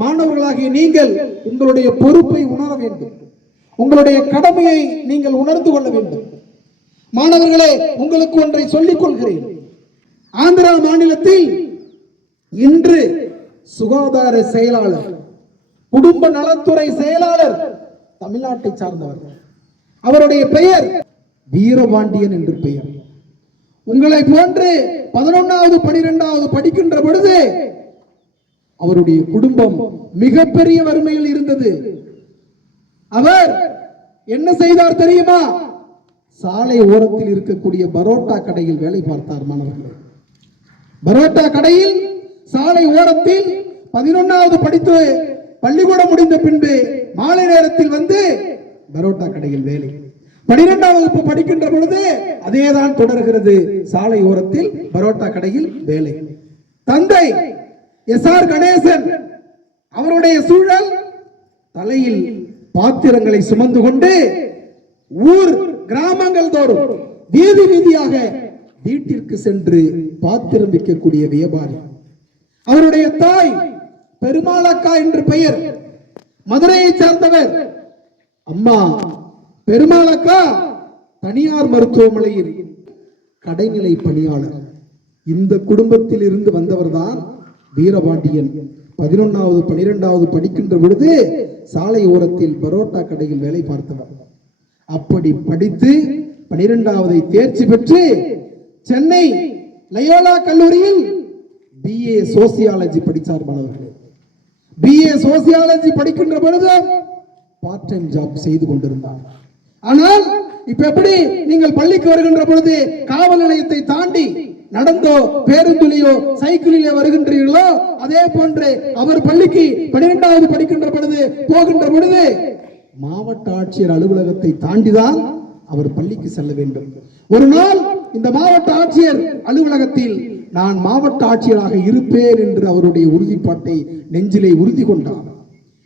மாணவர்களாகிய நீங்கள் உங்களுடைய பொறுப்பை உணர வேண்டும். உங்களுடைய கடமையை நீங்கள் உணர்ந்து கொள்ள வேண்டும். மாணவர்களே, உங்களுக்கு ஒன்றை சொல்லிக் கொள்கிறேன். ஆந்திரா மாநிலத்தில் இன்று சுகாதார செயலாளர், குடும்ப நலத்துறை செயலாளர் தமிழ்நாட்டை சார்ந்தவர். அவருடைய பெயர் வீரபாண்டியன் என்று பெயர். உங்களை போன்று 11வது 12வது படிக்கின்ற பொழுது அவருடைய குடும்பம் மிகப்பெரிய வறுமையில் இருந்தது. அவர் என்ன செய்தார் தெரியுமா? சாலை ஓரத்தில் இருக்கக்கூடிய பரோட்டா கடையில் வேலை பார்த்தார். மாணவர்கள், பரோட்டா கடையில் சாலை ஓரத்தில் 11வது படித்து பள்ளிக்கூடம் முடிந்த பின்பு மாலை நேரத்தில் வந்து பரோட்டா கடையில் வேலை. 12ஆம் வகுப்பு படிக்கின்ற பொழுது அதேதான் தொடர்கிறது. சாலை ஓரத்தில் பரோட்டா கடையில் வேலை. தந்தை SR கணேசன், அவருடைய சூழல் தலையில் பாத்திரங்களை சுமந்து கொண்டு ஊர் கிராமங்கள் தோறும் வீதி வீதியாக வீட்டிற்கு சென்று பாத்திரம் விற்கக்கூடிய வியாபாரி. அவருடைய தாய் பெருமாளக்கா என்று பெயர், மதுரையை சார்ந்தவர். அம்மா பெருமாளக்கா தனியார் மருத்துவமனையில் கடைநிலை பணியாளர். இந்த குடும்பத்தில் இருந்து வந்தவர் தான் வீரபாண்டியன். 11வது 12வது படிக்கின்ற பொழுது சாலை ஓரத்தில் பரோட்டா கடையில் வேலை பார்த்தவர். அப்படி படித்து 12வது தேர்ச்சி பெற்று சென்னை லயோலா கல்லூரியில் BA சோசியாலஜி படித்தார். மாணவர்களே, BA சோசியாலஜி படிக்கின்ற பொழுது பார்ட் டைம் ஜாப் செய்து கொண்டிருந்தார். ஆனால் இப்ப எப்படி நீங்கள் பள்ளிக்கு வருகின்ற பொழுது காவல் நிலையத்தை தாண்டி நடந்தோ பேருந்திலேயோ சைக்கிளிலே வருகின்றீர்களோ, அதே போன்று அவர் பள்ளிக்கு 12வது படிக்கின்ற பொழுது போகின்ற பொழுது மாவட்ட ஆட்சியர் அலுவலகத்தை தாண்டிதான் அவர் பள்ளிக்கு செல்ல வேண்டும். ஒரு நாள் இந்த மாவட்ட ஆட்சியர் அலுவலகத்தில் நான் மாவட்ட ஆட்சியராக இருப்பேன் என்று அவருடைய உறுதிப்பாட்டை நெஞ்சிலே உறுதி கொண்டார்,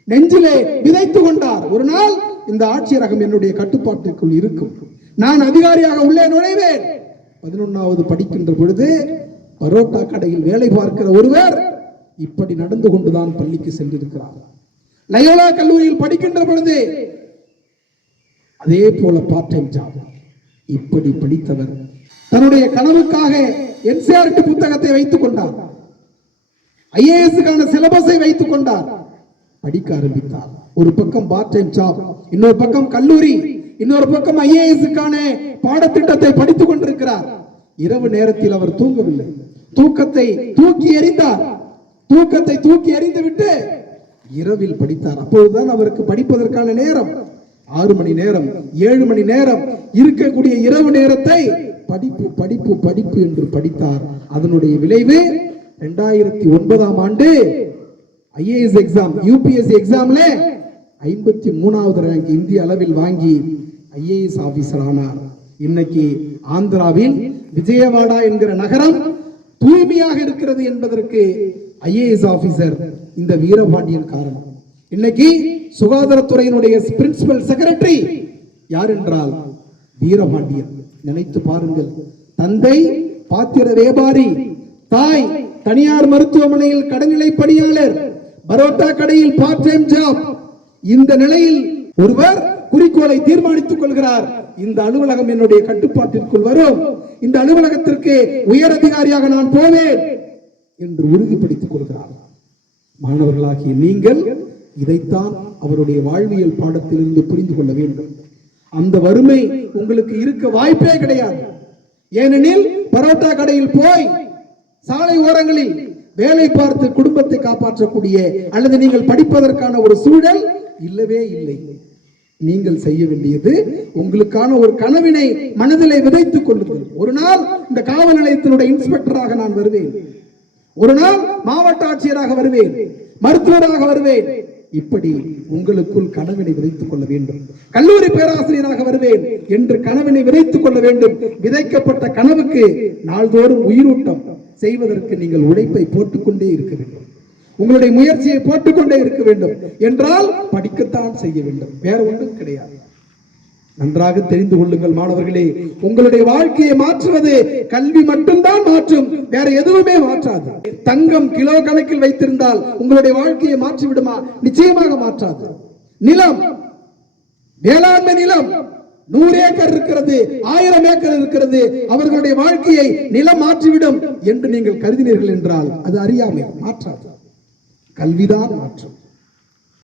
நெஞ்சிலே விதைத்து கொண்டார். ஒரு நாள் இந்த ஆட்சியரகம் என்னுடைய கட்டுப்பாட்டுக்குள் இருக்கும், நான் அதிகாரியாக உள்ளே நுழைவேன். 11வது படிக்கின்ற பொழுது பரோட்டா கடையில் வேலை பார்க்கிற ஒருவர் இப்படி நடந்து கொண்டுதான் பள்ளிக்கு சென்றிருக்கிறார். லயோலா கல்லூரியில் படிக்கின்ற பொழுது அதே போல பார்ட் டைம் ஜாப். இப்படி படித்தவர் தன்னுடைய கனவுக்காக NCERT புத்தகத்தை வைத்துக் கொண்டார், IAS சிலபஸை வைத்துக் கொண்டார், படிக்க ஆரம்பித்தார். ஒரு பக்கம் பார்ட் டைம் ஜாப், இன்னொரு பக்கம் கல்லூரி, இன்னொரு பக்கம் IAS பாடத்திட்டத்தை படித்துக் கொண்டிருக்கிறார். இரவு நேரத்தில் அவர் தூங்கவில்லை, தூக்கத்தை தூக்கி எறிந்தார். தூக்கத்தை தூக்கி எறிந்துவிட்டு இரவில் படித்தார். அப்போதுதான் அவருக்கு படிப்பதற்கான நேரம் 6 மணி நேரம் 7 மணி நேரம் இருக்கக்கூடிய இரவு நேரத்தை படிப்பு படிப்பு படிப்பு என்று படித்தார். அதனுடைய விளைவு 2009ஆம் ஆண்டு IAS எக்ஸாம் UPSC எக்ஸாம்ல 53வது ரேங்க் இந்திய அளவில் வாங்கி IAS ஆபீசர் ஆனார். இன்னைக்கு ஆந்திராவில் விஜயவாடா என்கிற நகரம் தூய்மையாக இருக்கிறது என்பதற்கு IAS ஆபீசர் இந்த வீரபாண்டியன் காரணம். இன்னைக்கு சுகாதாரத்துறையினுடைய பிரின்சிபல் செக்ரட்டரி யார் என்றால் வீரபாண்டியன். நினைத்து பாருங்கள், தந்தை பாத்திர வியாபாரி, தாய் தனியார் மருத்துவமனையில் கடைநிலை பணியாளர், பரோட்டா கடையில் பார்ட் டைம் ஜாப். இந்த நிலையில் ஒருவர் குறிக்கோளை தீர்மானித்துக் கொள்கிறார், இந்த அலுவலகம் என்னுடைய கட்டுப்பாட்டிற்குள் வரும், இந்த அலுவலகத்திற்கு உயர் அதிகாரியாக நான் போவேன் என்று உறுதிப்படுத்திக் கொள்கிறார். மாணவர்களாகிய நீங்கள் இதைத்தான் அவருடைய வாழ்வியல் பாடத்திலிருந்து புரிந்து கொள்ள வேண்டும். அந்த வறுமை உங்களுக்கு இருக்க வாய்ப்பே கிடையாது. ஏனெனில் பரோட்டா கடையில் போய் சாலை ஓரங்களில் வேலை பார்த்து குடும்பத்தை காப்பாற்றக்கூடிய அல்லது நீங்கள் படிப்பதற்கான ஒரு சூழல் இல்லவே இல்லை. நீங்கள் செய்ய வேண்டியது உங்களுக்கான ஒரு கனவினை மனதிலே விதைத்துக் கொள்ளுங்கள். ஒரு நாள் இந்த காவல் நிலையத்தினுடைய இன்ஸ்பெக்டராக நான் வருவேன், ஒரு நாள் மாவட்ட ஆட்சியராக வருவேன், மருத்துவராக வருவேன். இப்படி உங்களுக்குள் கனவினை விதைத்துக் கொள்ள வேண்டும். கல்லூரி பேராசிரியராக வருவேன் என்று கனவினை விதைத்துக் கொள்ள வேண்டும். விதைக்கப்பட்ட கனவுக்கு நாள்தோறும் உயிரூட்டம் செய்வதற்கு நீங்கள் உழைப்பை போட்டுக்கொண்டே இருக்க வேண்டும், உங்களுடைய முயற்சியை போட்டுக்கொண்டே இருக்க வேண்டும். என்றால் படிக்கத்தான் செய்ய வேண்டும், வேற ஒன்றும் கிடையாது. நன்றாக தெரிந்து கொள்ளுங்கள் மாணவர்களே, உங்களுடைய வாழ்க்கையை மாற்றுவது கல்வி மட்டும்தான் மாற்றும், வேற எதுவுமே மாற்றாது. தங்கம் கிலோ கணக்கில் வைத்திருந்தால் உங்களுடைய வாழ்க்கையை மாற்றி விடுமா? நிச்சயமாக மாற்றாது. நிலம், வேளாண்மை நிலம் 100 ஏக்கர் இருக்கிறது, 1000 ஏக்கர் இருக்கிறது, அவர்களுடைய வாழ்க்கையை நிலம் மாற்றிவிடும் என்று நீங்கள் கருதினீர்கள் என்றால் அது அறியாமை, மாற்றாது. கல்விதான் மாற்றும்.